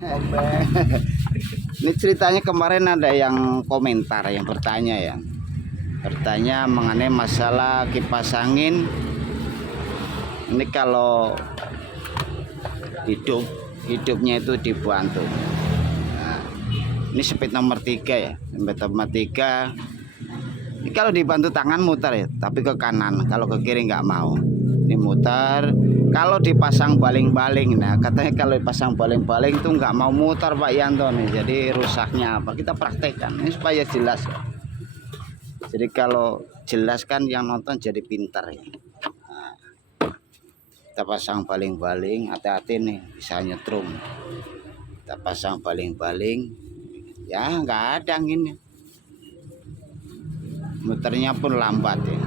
Ini ceritanya kemarin ada yang komentar, yang bertanya ya, bertanya mengenai masalah kipas angin. Ini kalau hidupnya itu dibantu. Nah, ini speed nomor 3 ya, speed nomor 3. Ini kalau dibantu tangan muter ya, tapi ke kanan. Kalau ke kiri nggak mau. Ini muter. Kalau dipasang baling-baling, nah katanya kalau dipasang baling-baling itu nggak mau muter Pak Yanto nih. Jadi rusaknya apa? Kita praktekkan ini supaya jelas ya. Jadi kalau jelas kan yang nonton jadi pintar ya. Nah, kita pasang baling-baling, hati-hati nih bisa nyetrum. Kita pasang baling-baling, ya nggak ada anginnya. Muternya pun lambat ya,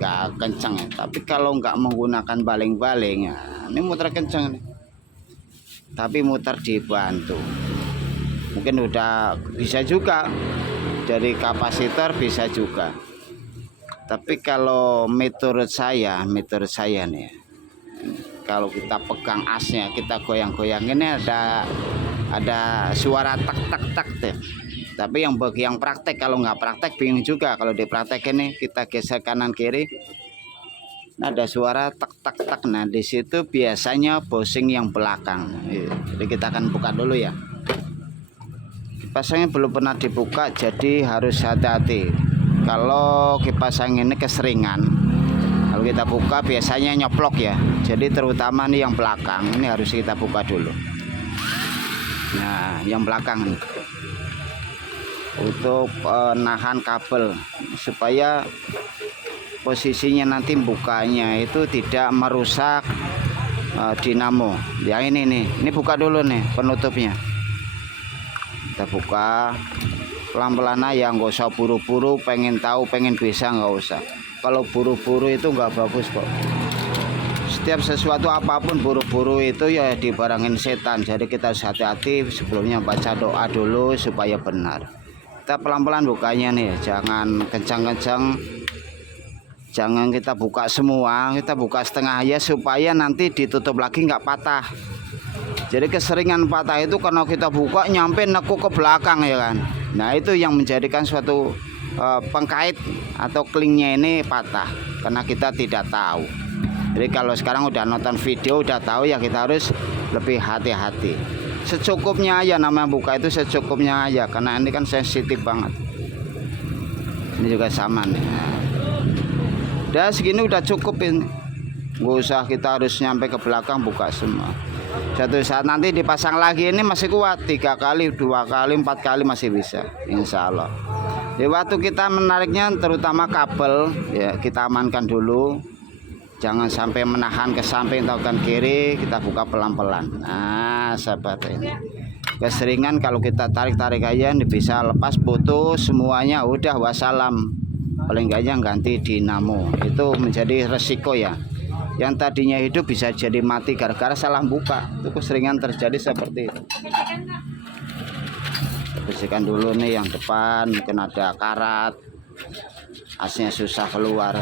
nggak kencang ya. Tapi kalau nggak menggunakan baling-baling ya, ini muter kencang nih. Tapi muter dibantu, mungkin udah bisa juga dari kapasitor, bisa juga. Tapi kalau menurut saya nih, kalau kita pegang asnya, kita goyang-goyang ini ada suara tak tak tak deh. Tapi yang bagi yang praktek, kalau nggak praktek bingung juga. Kalau di praktek ini kita geser kanan kiri, ada suara tak tak tak. Nah di situ biasanya bosing yang belakang. Jadi kita akan buka dulu ya. Kipas angin belum pernah dibuka, jadi harus hati-hati. Kalau kipas angin ini keseringan, kalau kita buka biasanya nyoplok ya. Jadi terutama nih yang belakang ini harus kita buka dulu. Nah yang belakang nih, untuk nahan kabel supaya posisinya nanti bukanya itu tidak merusak dinamo. Yang ini nih, ini buka dulu nih penutupnya. Kita buka pelan-pelan aja, nggak usah buru-buru. Pengen tahu, pengen bisa, nggak usah. Kalau buru-buru itu nggak bagus kok. Setiap sesuatu apapun buru-buru itu ya dibarangin setan. Jadi kita harus hati-hati, sebelumnya baca doa dulu supaya benar. Kita pelan-pelan bukanya nih, jangan kencang-kencang. Jangan kita buka semua, kita buka setengah aja supaya nanti ditutup lagi nggak patah. Jadi keseringan patah itu karena kita buka nyampe nekuk ke belakang ya kan. Nah itu yang menjadikan suatu pengkait atau kelingnya ini patah karena kita tidak tahu. Jadi kalau sekarang udah nonton video, udah tahu ya, kita harus lebih hati-hati. Secukupnya aja, namanya buka itu secukupnya aja, karena ini kan sensitif banget. Ini juga sama nih. Udah segini udah cukup ini, nggak usah kita harus nyampe ke belakang buka semua. Suatu saat nanti dipasang lagi ini masih kuat, 3 kali, 2 kali, 4 kali masih bisa, insya Allah. Di waktu kita menariknya terutama kabel ya kita amankan dulu, jangan sampai menahan ke samping atau ke kiri. Kita buka pelan-pelan. Nah sahabat, ini keseringan kalau kita tarik-tarik aja ini bisa lepas, putus semuanya, udah wassalam. Paling enggaknya ganti dinamo, itu menjadi resiko ya. Yang tadinya hidup bisa jadi mati gara-gara salah buka. Itu keseringan terjadi seperti itu. Bersihkan dulu nih yang depan, mungkin ada karat, asnya susah keluar.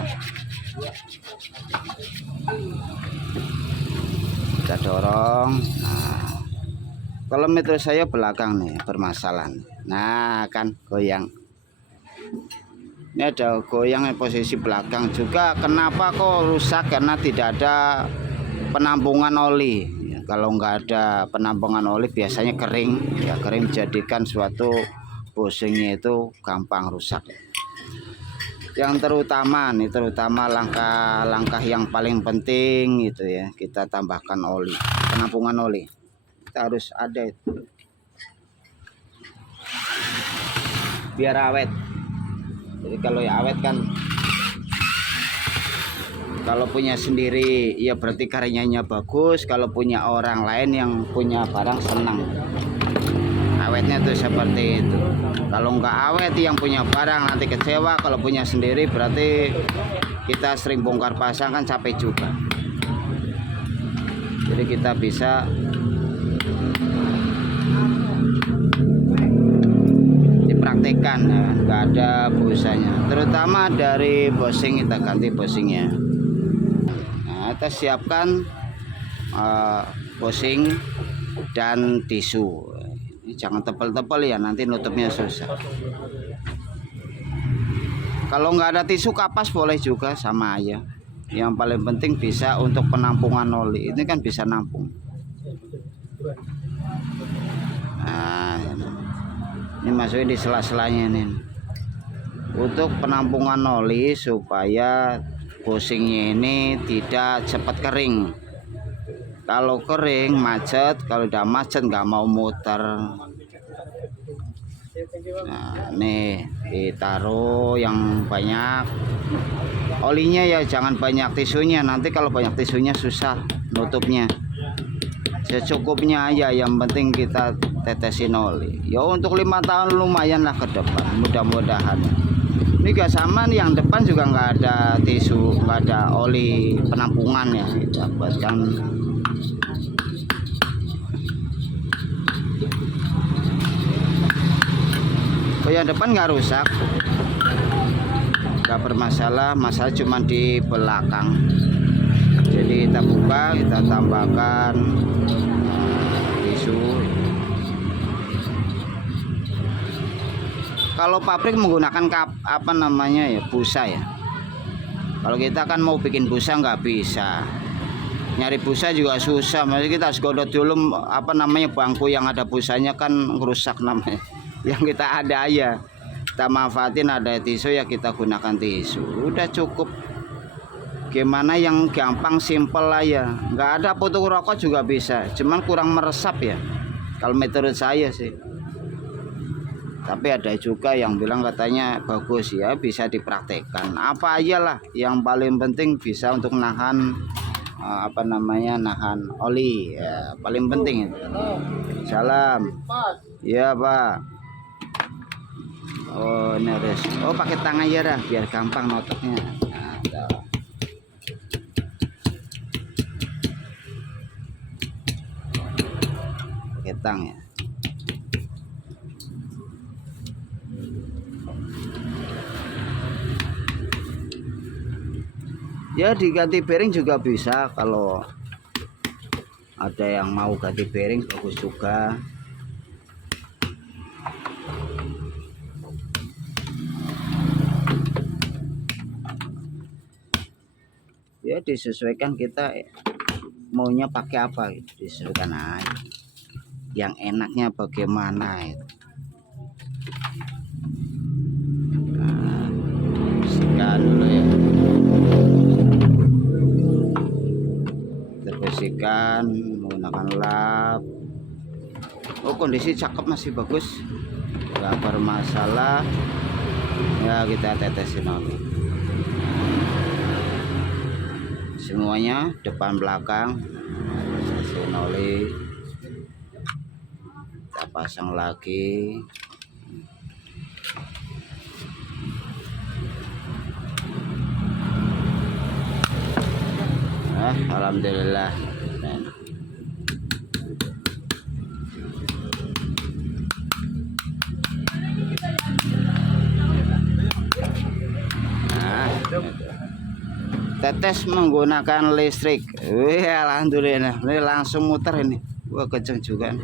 Kita dorong. Nah, kalau metode saya belakang nih bermasalah. Nah kan goyang. Ini ada goyang di posisi belakang juga. Kenapa kok rusak? Karena tidak ada penampungan oli ya, kalau nggak ada penampungan oli biasanya kering ya, kering menjadikan suatu bushingnya itu gampang rusak. Yang terutama nih, terutama langkah-langkah yang paling penting itu ya, kita tambahkan oli, penampungan oli kita harus ada itu biar awet. Jadi kalau ya awet kan, kalau punya sendiri ya berarti karyanya bagus. Kalau punya orang lain yang punya barang senang, awetnya tuh seperti itu. Kalau nggak awet yang punya barang nanti kecewa. Kalau punya sendiri berarti kita sering bongkar pasang kan capek juga. Jadi kita bisa dipraktekkan ya, nggak ada busanya. Terutama dari bushing, kita ganti bushingnya. Nah kita siapkan bushing dan tisu. Ini jangan tebal-tebal ya, nanti nutupnya susah. Kalau nggak ada tisu kapas boleh juga, sama aja. Yang paling penting bisa untuk penampungan oli. Ini kan bisa nampung. Nah, ini masukin di sela-selanya nih. Untuk penampungan oli supaya bushingnya ini tidak cepat kering. Kalau kering macet, kalau udah macet nggak mau muter. Nah, nih ditaruh yang banyak olinya ya, jangan banyak tisunya. Nanti kalau banyak tisunya susah nutupnya. Secukupnya aja, yang penting kita tetesin oli. Ya untuk 5 tahun lumayan lah ke depan, mudah-mudahan. Ini gak sama nih, yang depan juga nggak ada tisu, nggak ada oli penampungan ya. Kita buatkan. Oh, yang depan nggak rusak, nggak bermasalah, masalah cuma di belakang. Jadi kita buka, kita tambahkan tisu. Kalau pabrik menggunakan apa namanya ya, busa ya. Kalau kita kan mau bikin busa nggak bisa, nyari busa juga susah. Masih kita harus godot dulu apa namanya, bangku yang ada busanya kan rusak namanya. Yang kita ada aja, kita manfaatin, ada tisu ya kita gunakan tisu. Udah cukup. Gimana yang gampang, simple aja. Nggak ada putuk rokok juga bisa, cuman kurang meresap ya, kalau menurut saya sih. Tapi ada juga yang bilang katanya bagus ya, bisa dipraktekkan. Apa aja lah, yang paling penting bisa untuk nahan apa namanya, nahan oli ya, paling penting itu. Salam ya Pak. Oh ini harus, oh pakai tangan aja dah biar gampang notoknya. Nah, pakai tang ya. Ya diganti bearing juga bisa, kalau ada yang mau ganti bearing bagus juga. Ya disesuaikan kita maunya pakai apa gitu, disesuaikan aja. Yang enaknya bagaimana itu. Nah, bersihkan dulu ya. Terbersihkan menggunakan lap. Oh kondisi cakep, masih bagus, nggak bermasalah. Ya kita tetesin oli. Semuanya depan belakang, tetesin oli. Kita pasang lagi. Alhamdulillah. Tetes menggunakan listrik. Wih, alhamdulillah, ini langsung muter ini. Wah, kenceng juga.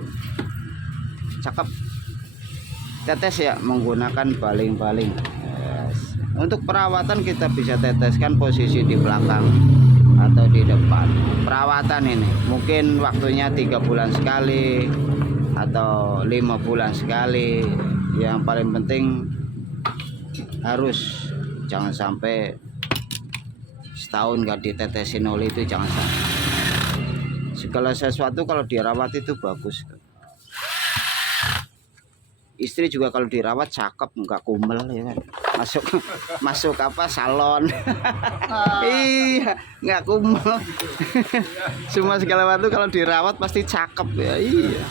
Cakep. Tetes ya menggunakan baling-baling. Yes. Untuk perawatan kita bisa teteskan posisi di belakang atau di depan. Perawatan ini mungkin waktunya 3 bulan sekali atau 5 bulan sekali. Yang paling penting harus jangan sampai setahun nggak ditetesin oli, itu jangan sampai. Segala sesuatu kalau dirawat itu bagus. Istri juga kalau dirawat cakep, nggak kumel ya kan. Masuk apa, salon. Iya, nggak kumel. Semua segala waktu kalau dirawat pasti cakep ya. Iya.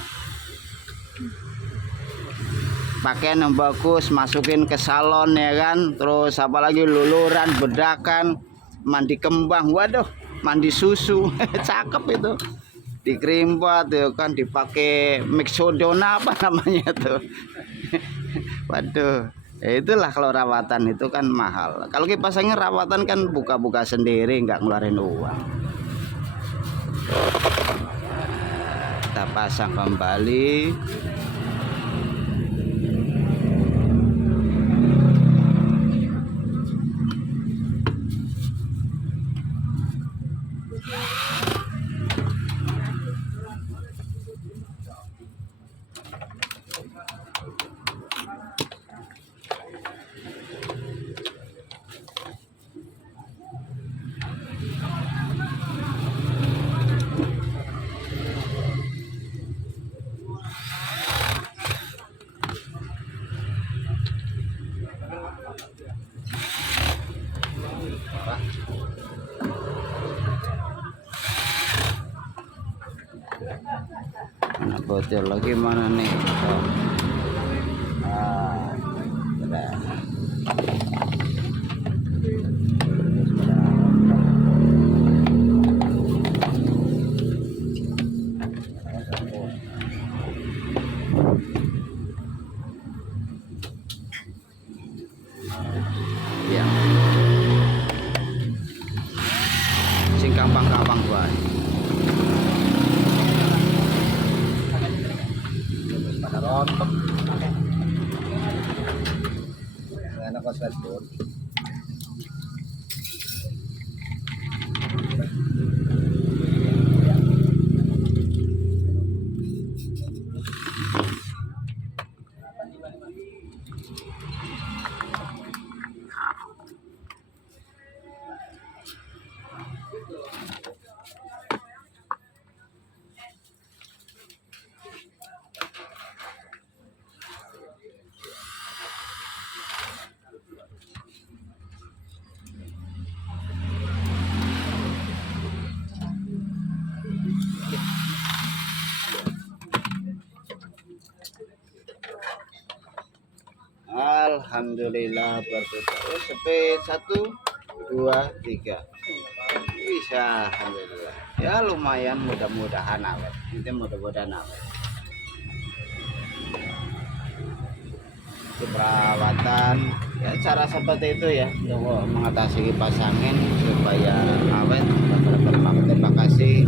Pakaian yang bagus, masukin ke salon ya kan. Terus apalagi luluran, bedakan, mandi kembang, waduh, mandi susu. Cakep itu. Dikerimpot ya kan, dipakai mixodona apa namanya tuh. Waduh, ya itulah kalau rawatan itu kan mahal. Kalau kipas angin rawatan kan buka-buka sendiri, nggak ngeluarin uang. kita pasang kembali. Nah, bocor lagi mana nih? Oh. Udah. Ya. Sing gampang-gampang bae. Rontok. Anak kosan pun. Alhamdulillah berputar. Oh, speed 1 2 3 bisa. Alhamdulillah ya, lumayan. Mudah-mudahan awet. Ini mudah-mudahan awet. Itu perawatan ya, cara seperti itu ya, untuk mengatasi kipas angin supaya awet. Terima kasih.